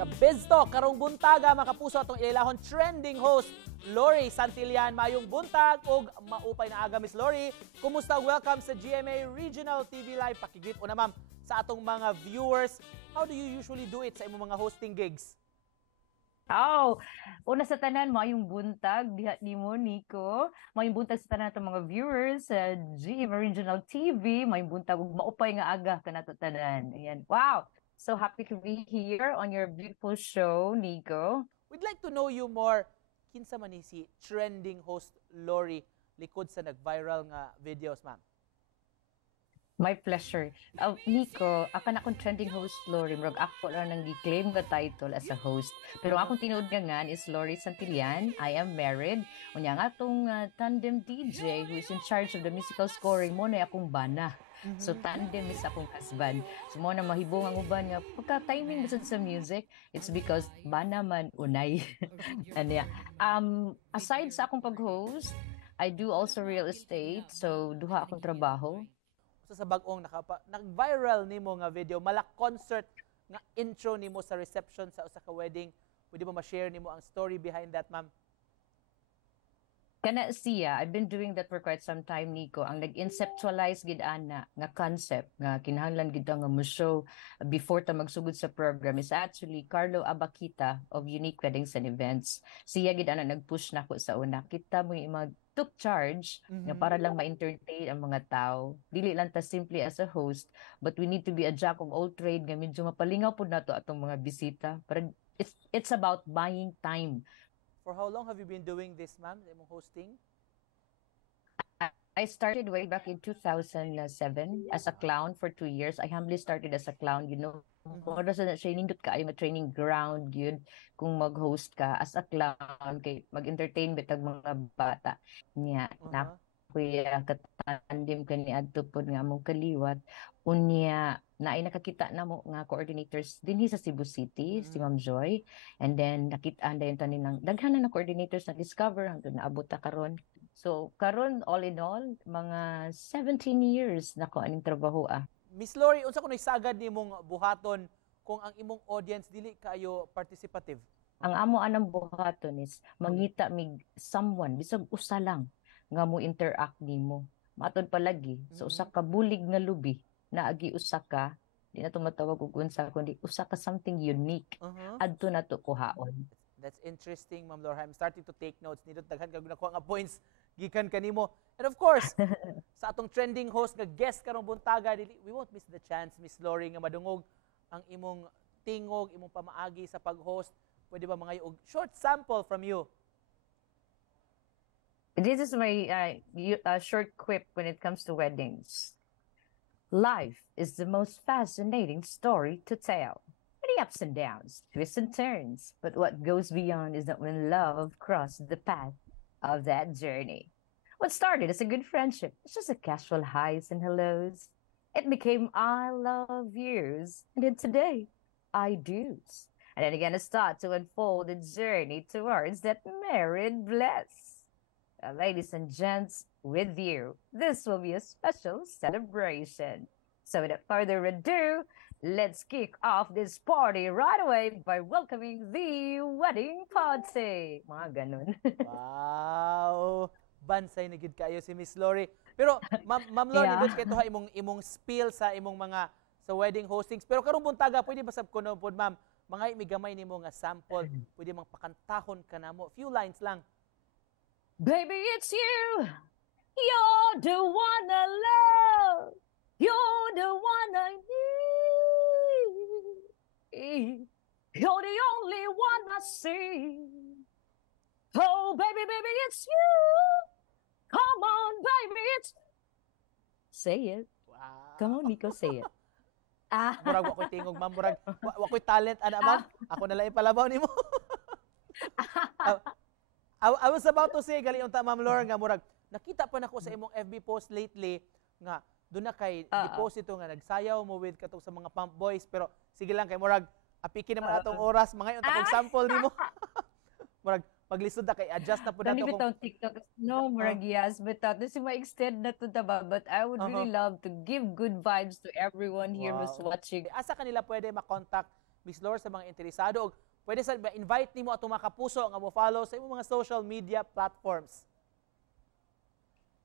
Sa BizTalk, karong buntaga, makapuso atong ilahon trending host, Lori Santillan. Mayong buntag o maupay na aga, Miss Lori. Kumusta? Welcome sa GMA Regional TV Live. Pakigreet una, ma'am, sa atong mga viewers. How do you usually do it sa imong mga hosting gigs? Una sa tanan, mayong buntag diha nimo Nico. Mayong buntag sa tanan atong mga viewers sa GMA Regional TV. Mayong buntag ug maupay nga aga kanato tanan. Ayan. Wow. So happy to be here on your beautiful show, Nico. We'd like to know you more. Kinsa man ni si trending host Lori likod sa nag-viral nga videos, ma'am? My pleasure. Nico, akan akong trending host, Lori. Murag ako lang nang gi-claim the title as a host. Pero akong tinuod nga nga is Lori Santillan. I am married. Unya nga itong tandem DJ who is in charge of the musical scoring mo na akong bana. So tandem is akong husband. So mo na mahibong ang uban nga pagka-timing basad sa music, it's because bana man unay. Anya. Aside sa akong pag-host, I do also real estate. So duha akong trabaho. Sa bag-ong nag-viral nimo nga video, malak concert nga intro nimo sa reception sa usa ka wedding. Pwede ba ma-share nimo ang story behind that, ma'am? Kana siya, I've been doing that for quite some time, Nico. Ang nag-inceptualize gid ana nga concept nga kinahanglan gid nga mo show before ta magsugod sa program is actually Carlo Abakita of Unique Weddings and Events. Siya gid ana nag-push nako sa una. Kita mo yung took charge nga para lang ma-entertain ang mga tao. Dili lang ta simply as a host, but we need to be a jack of all trade nga medyo mapalingaw pud nato atong mga bisita. Pero it's about buying time. For how long have you been doing this, ma'am, imong hosting? I started way back in 2007 as a clown for 2 years. I humbly started as a clown, you know. Kung sa training dot ka, yung training ground yun kung mag-host ka as a clown kay mag-entertain bitag mga bata niya. Na kuya katandem kani adto pod nga mong kaliwat unya naay nakakita na mo nga coordinators dinhi sa Cebu City, si Ma'am Joy, and then nakita dayon tanin ng daghan na coordinators na discover hangtod naabot ta karon. So karon all in all mga 17 years na ko aning trabaho. Miss Lori, unsa kunoy sagad nimong buhaton kung ang imong audience dili kayo participative? Ang amo anang buhaton is mangita mig someone bisag usa lang nga mo interact nimo. Matod palagi sa usa ka bulig nga lubi na agi usa ka di na tumatawag og unsa kundi usa ka something unique adto na to kuhaon. That's interesting, Ma'am Lori. I'm starting to take notes. Nindot daghan kag nakuha nga points gikan kanimo. And of course, sa atong trending host nga guest karong buntaga, we won't miss the chance, Miss Lori, nga madungog ang imong tingog, imong pamaagi sa pag-host. Pwede ba mga og short sample from you? This is my short quip when it comes to weddings. Life is the most fascinating story to tell. Many ups and downs, twists and turns, but what goes beyond is that when love crosses the path of that journey. What started as a good friendship, it's just a casual highs and hellos. It became I love yous, and then today, I do's. And then again, it starts to unfold a journey towards that married bliss. Ladies and gents, with you, this will be a special celebration. So without further ado, let's kick off this party right away by welcoming the wedding party. Mga ganun. Wow! Bansay na gid kayo si Miss Lori. Pero Ma'am Lori, nindot kay tuha imong spill sa imong mga sa wedding hostings. Pero karong buntaga, pwede ba sab kuno pod, ma'am, mga migamay nimo nga sample, pwede mang pakantahon ka namo. Few lines lang. Baby, it's you. You're the one I love. You're the one I need. You're the only one I see. Oh, baby, baby, it's you. Come on, baby, it's... Say it. Wow. Come on, Nico, say it. Murag wa ko'y tingog, ma'am. Murag wa ko'y talent, ana, ma'am. Ako na lang ipalabaw nimo. I was about to say, gali unta, Ma'am Lori, nga murag, nakita pa nako sa imong FB post lately, nga, doon na kay deposito nga, nagsayaw mo with katong sa mga pump boys, pero sige lang, kay murag, apikin naman atong oras, mga yung takong sample nimo. Murag, paglisod na kay adjust na po nato kung... Dani TikTok. No, murag yes, but this is my extend na to taba, but I would really love to give good vibes to everyone here who's watching. Asa kanila pwede makontakt Miss Lor, sa mga interesado. Og pwede sa invite nimo atong mga kapuso nga mo follow sa imong mga social media platforms.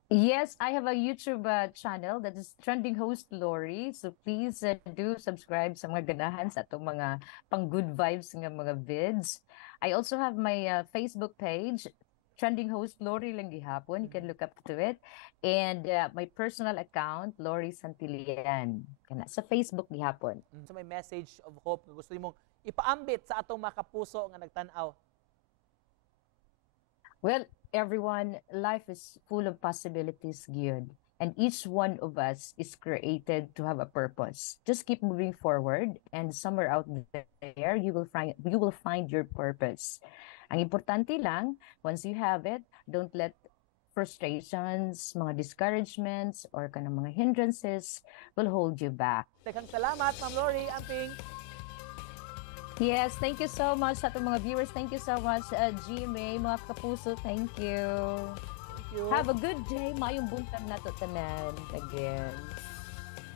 Yes, I have a YouTube channel that is Trending Host Lori. So please do subscribe sa mga ganahan sa atong mga pang good vibes nga mga vids. I also have my Facebook page, Trending Host Lori lang gihapon. You can look up to it. And my personal account, Lori Santillan. Kana sa Facebook gihapon. So may message of hope nga gusto nimong ipaambit sa atong mga kapuso nga nagtan-aw. Well, everyone, life is full of possibilities, Gyud. And each one of us is created to have a purpose. Just keep moving forward, and somewhere out there, you will find your purpose. Ang importante lang, once you have it, don't let frustrations, mga discouragements, or kanang mga hindrances will hold you back. Daghang salamat, Ma'am Lori Amping. Yes, thank you so much sa atong mga viewers. Thank you so much, GMA, mga kapuso. Thank you. Thank you. Have a good day. Mayong buntag na to tanan again.